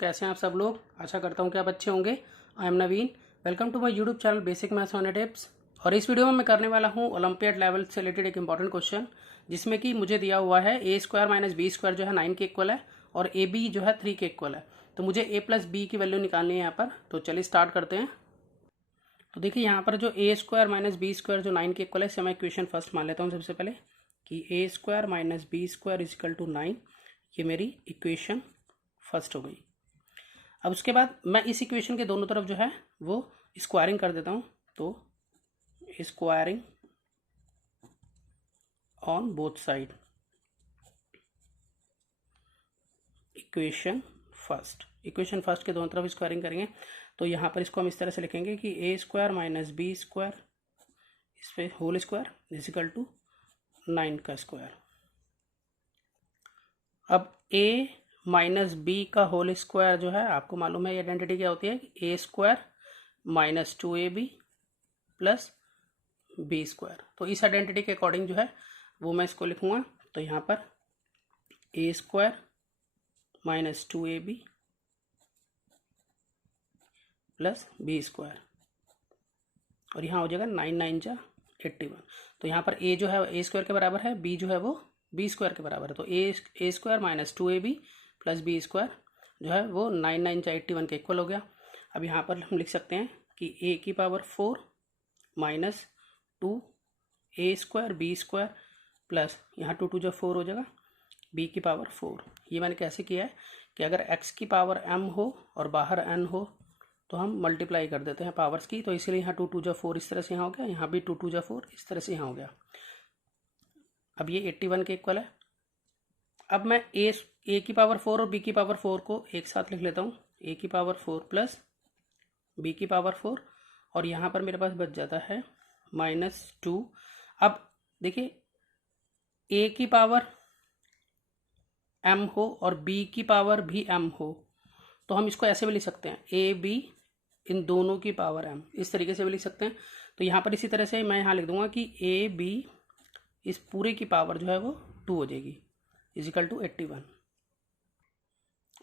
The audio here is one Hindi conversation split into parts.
कैसे हैं आप सब लोग। आशा करता हूं कि आप अच्छे होंगे। I am Naveen, welcome to my YouTube channel basic maths on tips. और इस वीडियो में मैं करने वाला हूं ओलंपियाड लेवल से रिलेटेड एक इंपॉर्टेंट क्वेश्चन, जिसमें कि मुझे दिया हुआ है A square minus B square जो है 9 के इक्वल है और ए बी जो है 3 के इक्वल है। तो मुझे ए प्लस बी की वैल्यू निकालनी है यहाँ पर। तो चलिए स्टार्ट करते हैं। तो देखिए यहाँ पर जो ए स्क्वायर माइनस बी स्क्वायर जो 9 के इक्वल है, इससे मैं इक्वेशन फर्स्ट मान लेता हूँ सबसे पहले कि A square minus B square is equal to 9। ये मेरी इक्वेशन फर्स्ट हो गई। अब उसके बाद मैं इस इक्वेशन के दोनों तरफ जो है वो स्क्वायरिंग कर देता हूँ। तो squaring on both side equation first के दोनों तरफ स्क्वायरिंग करेंगे। तो यहाँ पर इसको हम इस तरह से लिखेंगे कि A square minus B square इस पे whole square is equal to 9 का स्क्वायर। अब ए माइनस बी का होल स्क्वायर जो है, आपको मालूम है ये आइडेंटिटी क्या होती है, A square minus 2ab plus B square. तो इस आइडेंटिटी के अकॉर्डिंग जो है वो मैं इसको लिखूंगा। तो यहाँ पर A square minus 2ab plus B square और यहाँ हो जाएगा 9 9 जा 81। तो यहाँ पर ए जो है ए स्क्वायर के बराबर है, बी जो है वो बी स्क्वायर के बराबर है। तो A square minus 2ab plus B square जो है वो 9 9 जा 81 के इक्वल हो गया। अब यहाँ पर हम लिख सकते हैं कि ए की पावर 4 माइनस 2 ए स्क्वायर बी स्क्वायर प्लस यहाँ 2 2 जा 4 हो जाएगा बी की पावर 4। ये मैंने कैसे किया है कि अगर x की पावर m हो और बाहर n हो तो हम मल्टीप्लाई कर देते हैं पावर्स की। तो इसीलिए यहाँ 2 2 जा 4 इस तरह से यहाँ हो गया, यहाँ भी 2 2 जा 4 इस तरह से यहाँ हो गया। अब ये 81 के इक्वल है। अब मैं ए की पावर 4 और बी की पावर 4 को एक साथ लिख लेता हूँ, ए की पावर 4 प्लस बी की पावर 4 और यहाँ पर मेरे पास बच जाता है -2। अब देखिए ए की पावर m हो और b की पावर भी m हो तो हम इसको ऐसे भी लिख सकते हैं, ए बी इन दोनों की पावर m, इस तरीके से भी लिख सकते हैं। तो यहाँ पर इसी तरह से मैं यहाँ लिख दूंगा कि ए बी इस पूरे की पावर जो है वो 2 हो जाएगी इजिकल टू 81।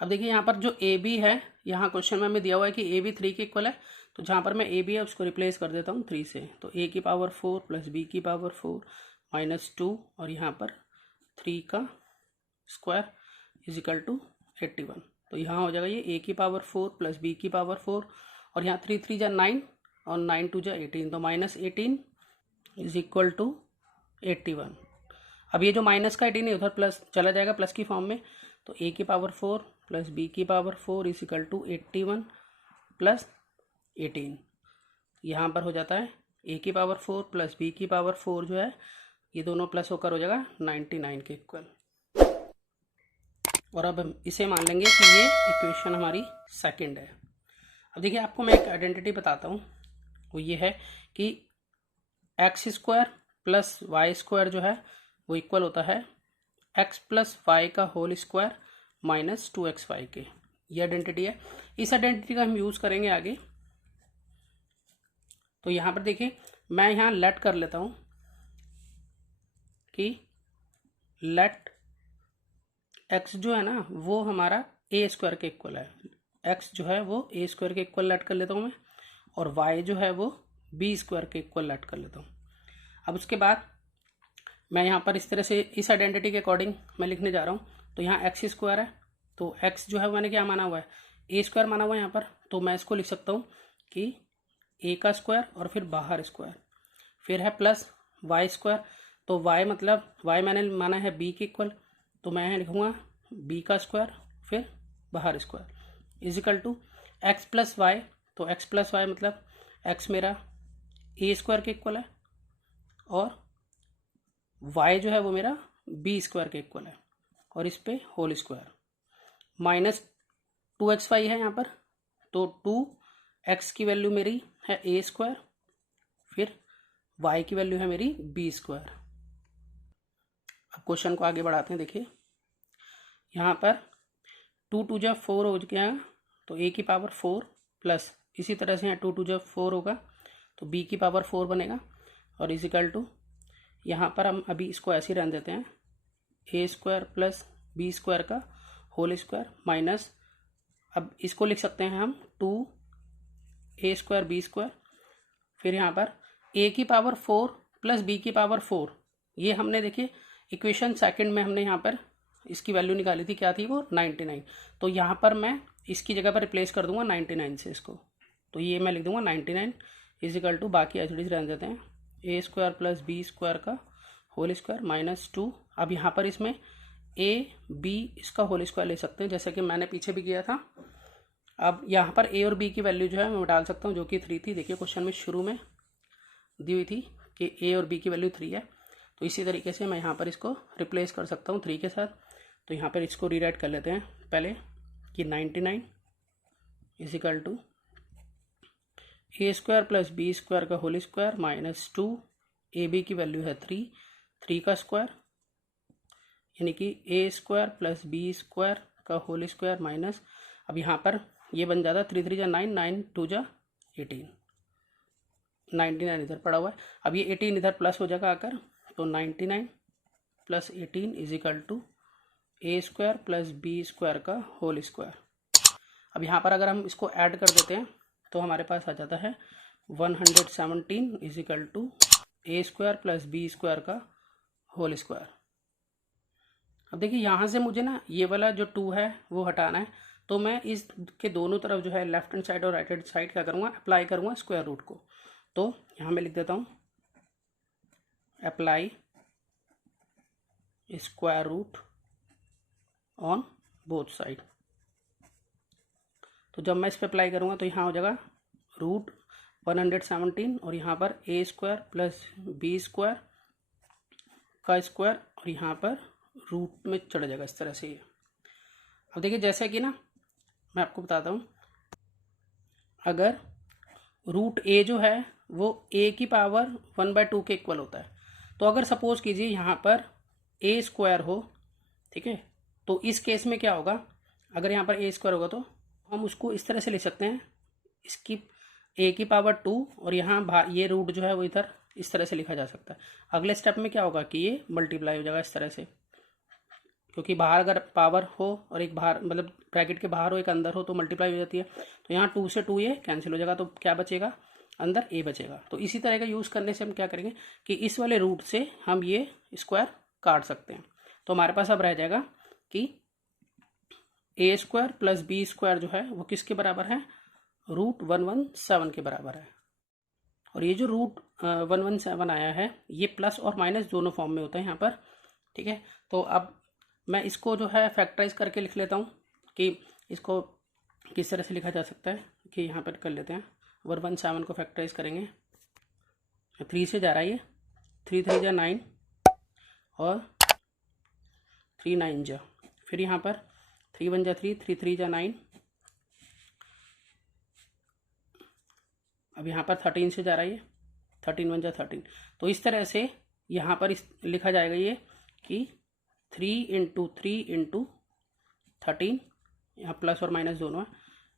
अब देखिए यहाँ पर जो ए बी है, यहाँ क्वेश्चन में हमें दिया हुआ है कि ए बी 3 के इक्वल है। तो जहाँ पर मैं ए बी है उसको रिप्लेस कर देता हूँ 3 से। तो ए की पावर 4 प्लस बी की पावर 4 माइनस 2 और यहाँ पर 3 का स्क्वायर इजिकल टू 81। तो यहाँ हो जाएगा ये ए की पावर 4 प्लस बी की पावर 4 और यहाँ 3 3 जा 9 और 9 2 जा 18। तो -18 इज इक्वल टू 81। अब ये जो माइनस का 18 है उधर प्लस चला जाएगा प्लस की फॉर्म में। तो ए की पावर 4 प्लस बी की power 4 is equal to 81 plus 18। यहाँ पर हो जाता है ए की पावर 4 प्लस बी की पावर 4 जो है ये दोनों प्लस होकर हो जाएगा 99 के इक्वल। और अब हम इसे मान लेंगे कि ये इक्वेशन हमारी सेकंड है। अब देखिए आपको मैं एक आइडेंटिटी बताता हूँ, वो ये है कि X square plus Y square जो है वो इक्वल होता है एक्स प्लस वाई का होल स्क्वायर माइनस 2xy के। ये आइडेंटिटी है। इस आइडेंटिटी का हम यूज़ करेंगे आगे। तो यहाँ पर देखिए मैं यहाँ लेट कर लेता हूँ कि लेट x जो है ना वो हमारा ए स्क्वायर के इक्वल है। x जो है वो ए स्क्वायर के इक्वल लेट कर लेता हूँ मैं, और y जो है वो बी स्क्वायर के इक्वल लेट कर लेता हूँ। अब उसके बाद मैं यहाँ पर इस तरह से इस आइडेंटिटी के अकॉर्डिंग मैं लिखने जा रहा हूँ। तो यहाँ एक्स स्क्वायर है, तो x जो है मैंने क्या माना हुआ है, ए स्क्वायर माना हुआ है यहाँ पर। तो मैं इसको लिख सकता हूँ कि ए का स्क्वायर और फिर बाहर स्क्वायर, फिर है प्लस वाई स्क्वायर। तो y मतलब y मैंने माना है b के इक्वल, तो मैं यहाँ लिखूँगा b का स्क्वायर फिर बाहर square equal to X plus Y. तो x प्लस वाई मतलब x मेरा ए स्क्वायर के इक्वल है और y जो है वो मेरा b स्क्वायर के इक्वल है और इस पे होल स्क्वायर माइनस 2xy है यहाँ पर। तो 2x की वैल्यू मेरी है ए स्क्वायर, फिर y की वैल्यू है मेरी b स्क्वायर। अब क्वेश्चन को आगे बढ़ाते हैं। देखिए यहाँ पर 2 2 जा 4 हो गया, तो a की पावर 4 प्लस इसी तरह से यहाँ 2 2 जा 4 होगा तो b की पावर 4 बनेगा और इजिकल टू यहाँ पर हम अभी इसको ऐसे ही रहने देते हैं, ए स्क्वायर प्लस बी स्क्वायर का होल स्क्वायर माइनस अब इसको लिख सकते हैं हम 2a² b², फिर यहाँ पर a की पावर 4 प्लस b की पावर 4, ये हमने देखिए इक्वेशन सेकंड में हमने यहाँ पर इसकी वैल्यू निकाली थी, क्या थी वो 99। तो यहाँ पर मैं इसकी जगह पर रिप्लेस कर दूंगा 99 से इसको, तो ये मैं लिख दूंगा 99 इजिकल टू, बाकी एच डी रहने देते हैं, a² प्लस b² का होल स्क्वायर माइनस 2। अब यहाँ पर इसमें a b इसका होल स्क्वायर ले सकते हैं जैसे कि मैंने पीछे भी किया था। अब यहाँ पर a और b की वैल्यू जो है मैं डाल सकता हूँ, जो कि 3 थी। देखिए क्वेश्चन में शुरू में दी हुई थी कि a और b की वैल्यू 3 है, तो इसी तरीके से मैं यहाँ पर इसको रिप्लेस कर सकता हूँ 3 के साथ। तो यहाँ पर इसको रीराइट कर लेते हैं पहले कि 99 is equal to a² plus b² का whole square minus 2, A B की वैल्यू है 3 का स्क्वायर, यानी कि a² प्लस b² का होल स्क्वायर माइनस, अब यहाँ पर ये बन जाता 3 3 जा 9, 9 2 जा 18, 99 इधर पड़ा हुआ है। अब ये 18 इधर प्लस हो जाएगा आकर, तो 99 plus 18 is equal to a² plus b² का होल स्क्वायर। अब यहाँ पर अगर हम इसको ऐड कर देते हैं तो हमारे पास आ जाता है 117 is equal to a² plus b² का होल स्क्वायर। अब देखिए यहाँ से मुझे ना ये वाला जो 2 है वो हटाना है, तो मैं इस के दोनों तरफ जो है लेफ्ट हैंड साइड और राइट हैंड साइड क्या करूँगा, अप्लाई करूँगा स्क्वायर रूट को। तो यहाँ मैं लिख देता हूँ apply square root on both side. तो जब मैं इस पर अप्लाई करूँगा तो यहाँ हो जाएगा रूट 117 और यहाँ पर a² प्लस b² का स्क्वायर और यहाँ पर रूट में चढ़ जाएगा इस तरह से ये। अब देखिए जैसे कि ना मैं आपको बताता हूँ, अगर रूट a जो है वो a की पावर 1/2 के इक्वल होता है, तो अगर सपोज कीजिए यहाँ पर a² हो, ठीक है, तो इस केस में क्या होगा, अगर यहाँ पर a² होगा तो हम उसको इस तरह से लिख सकते हैं, इसकी a की पावर 2 और यहाँ ये रूट जो है वो इधर इस तरह से लिखा जा सकता है। अगले स्टेप में क्या होगा कि ये मल्टीप्लाई हो जाएगा इस तरह से, क्योंकि बाहर अगर पावर हो और एक बाहर मतलब ब्रैकेट के बाहर हो एक अंदर हो तो मल्टीप्लाई हो जाती है। तो यहाँ 2 से 2 ये कैंसिल हो जाएगा, तो क्या बचेगा, अंदर a बचेगा। तो इसी तरह का यूज़ करने से हम क्या करेंगे कि इस वाले रूट से हम ये स्क्वायर काट सकते हैं। तो हमारे पास अब रह जाएगा कि a² प्लस b² जो है वो किसके बराबर है, रूट 117 के बराबर है। और ये जो रूट 117 आया है ये प्लस और माइनस दोनों फॉर्म में होता है यहाँ पर, ठीक है। तो अब मैं इसको जो है फैक्टराइज करके लिख लेता हूँ कि इसको किस तरह से लिखा जा सकता है, कि यहाँ पर कर लेते हैं 117 को फैक्टराइज करेंगे, 3 से जा रहा है ये, 3 3 जा 9 और 3 9 जा, फिर यहाँ पर 3 1 जा 3, 3 3 जा 9, अब यहाँ पर 13 से जा रहा है ये, 13 1 जा 13। तो इस तरह से यहाँ पर लिखा जाएगा ये कि 3 × 3 × 13, यहाँ प्लस और माइनस दोनों है,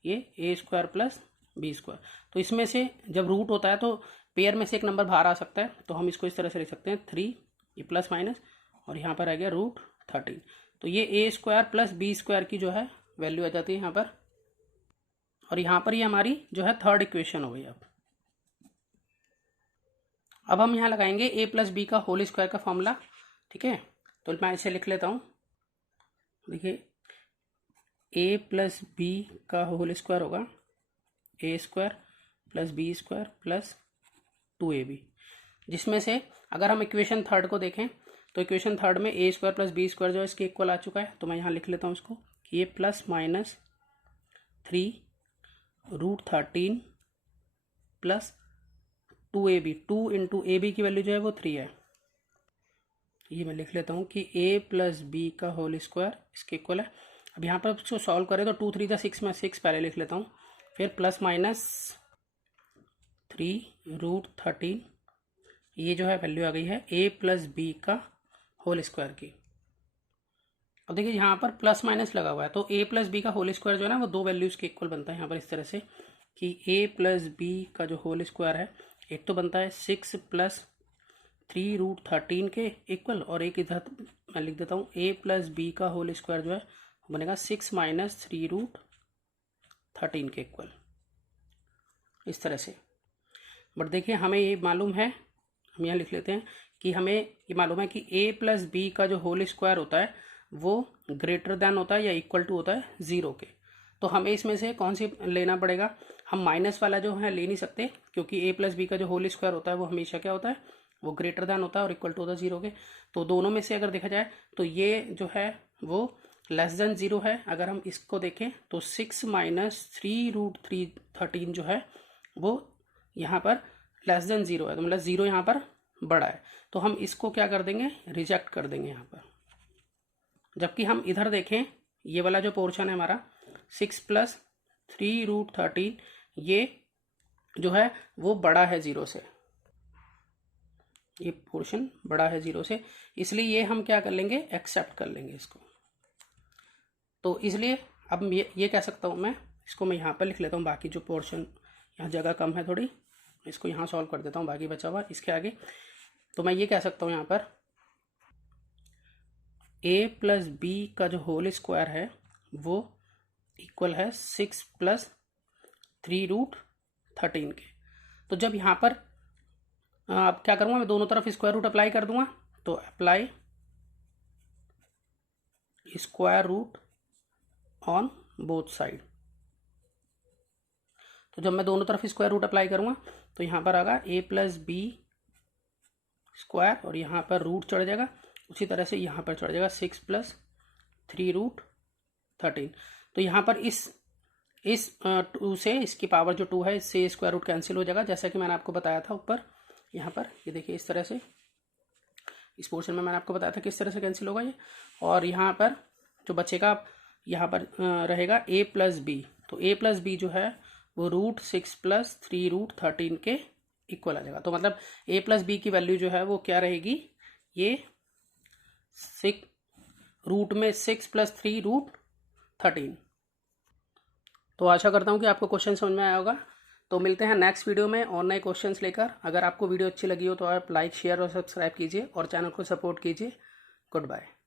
ये a² प्लस b²। तो इसमें से जब रूट होता है तो पेयर में से एक नंबर बाहर आ सकता है, तो हम इसको इस तरह से लिख सकते हैं 3, ये प्लस माइनस और यहाँ पर आ गया रूट 13। तो ये a² प्लस b² की जो है वैल्यू आ जाती है यहाँ पर, और यहाँ पर ये हमारी जो है थर्ड इक्वेशन हो गई। अब हम यहाँ लगाएंगे a प्लस बी का होल स्क्वायर का फॉर्मूला, ठीक है। तो मैं इसे लिख लेता हूँ, देखिए a प्लस बी का होल स्क्वायर होगा a² plus b² plus 2ab, जिसमें से अगर हम इक्वेशन थर्ड को देखें तो इक्वेशन थर्ड में a² प्लस b² जो है इसके इक्वल आ चुका है। तो मैं यहाँ लिख लेता हूँ इसको कि ये plus minus 3 root 13 plus 2ab, 2 × ab की वैल्यू जो है वो 3 है। ये मैं लिख लेता हूँ कि a प्लस बी का होल स्क्वायर इसके इक्वल है। अब यहाँ पर इसको सॉल्व करें तो 2 3 जा 6, मैं 6 पहले लिख लेता हूँ, फिर प्लस माइनस 3 रूट 13, ये जो है वैल्यू आ गई है a प्लस बी का होल स्क्वायर की। अब देखिए यहाँ पर प्लस माइनस लगा हुआ है, तो a प्लस बी का होल स्क्वायर जो है ना वो दो वैल्यूज़ के इक्वल बनता है यहाँ पर इस तरह से कि a प्लस बी का जो होल स्क्वायर है एक तो बनता है 6 प्लस 3 रूट 13 के इक्वल, और एक इधर मैं लिख देता हूँ a प्लस बी का होल स्क्वायर जो है बनेगा 6 माइनस 3 रूट 13 के इक्वल, इस तरह से। बट देखिए हमें ये मालूम है, हम यहाँ लिख लेते हैं कि हमें ये मालूम है कि a प्लस बी का जो होल स्क्वायर होता है वो ग्रेटर देन होता है या इक्वल टू होता है 0 के। तो हमें इसमें से कौन सी लेना पड़ेगा, हम माइनस वाला जो है ले नहीं सकते, क्योंकि a प्लस बी का जो होल स्क्वायर होता है वो हमेशा क्या होता है, वो ग्रेटर देन होता है और इक्वल टू होता है 0 के। तो दोनों में से अगर देखा जाए तो ये जो है वो लेस देन 0 है। अगर हम इसको देखें तो 6 माइनस 3√313 जो है वो यहाँ पर लेस देन 0 है, तो मतलब 0 यहाँ पर बड़ा है, तो हम इसको क्या कर देंगे, रिजेक्ट कर देंगे यहाँ पर। जबकि हम इधर देखें, ये वाला जो पोर्शन है हमारा 6 प्लस 3√13 ये जो है वो बड़ा है 0 से, ये पोर्शन बड़ा है 0 से, इसलिए ये हम क्या कर लेंगे, एक्सेप्ट कर लेंगे इसको। तो इसलिए अब ये कह सकता हूँ मैं, इसको मैं यहाँ पर लिख लेता हूँ, बाकी जो पोर्शन यहाँ जगह कम है थोड़ी, इसको यहाँ सॉल्व कर देता हूँ, बाकी बचा हुआ इसके आगे। तो मैं ये कह सकता हूँ यहाँ पर a प्लस बी का जो होल स्क्वायर है वो इक्वल है 6 प्लस 3√13 के। तो जब यहाँ पर अब क्या करूँगा, मैं दोनों तरफ स्क्वायर रूट अप्लाई कर दूंगा, तो apply square root on both side. तो जब मैं दोनों तरफ स्क्वायर रूट अप्लाई करूँगा तो यहाँ पर आएगा a प्लस बी स्क्वायर और यहाँ पर रूट चढ़ जाएगा, उसी तरह से यहाँ पर चढ़ जाएगा 6 प्लस 3√13। तो यहाँ पर इस 2 से इसकी पावर जो 2 है इससे स्क्वायर रूट कैंसिल हो जाएगा, जैसा कि मैंने आपको बताया था ऊपर। यहाँ पर ये देखिए इस तरह से, इस पोर्शन में मैंने आपको बताया था किस तरह से कैंसिल होगा ये। और यहाँ पर जो बचेगा यहाँ पर रहेगा a प्लस बी, तो a प्लस बी जो है वो √6 प्लस 3√13 के इक्वल आ जाएगा। तो मतलब a प्लस बी की वैल्यू जो है वो क्या रहेगी, ये 6 रूट में 6 प्लस 3√13। तो आशा करता हूँ कि आपको क्वेश्चन समझ में आया होगा। तो मिलते हैं नेक्स्ट वीडियो में और नए क्वेश्चंस लेकर। अगर आपको वीडियो अच्छी लगी हो तो आप लाइक शेयर और सब्सक्राइब कीजिए और चैनल को सपोर्ट कीजिए। Good bye.